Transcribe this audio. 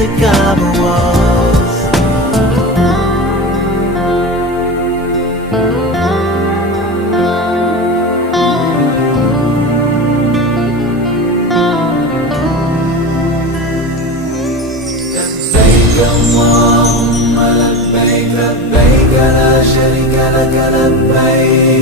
the Kaaba walls. لبيك اللهم لبيك لبيك لا شريك لك لبيك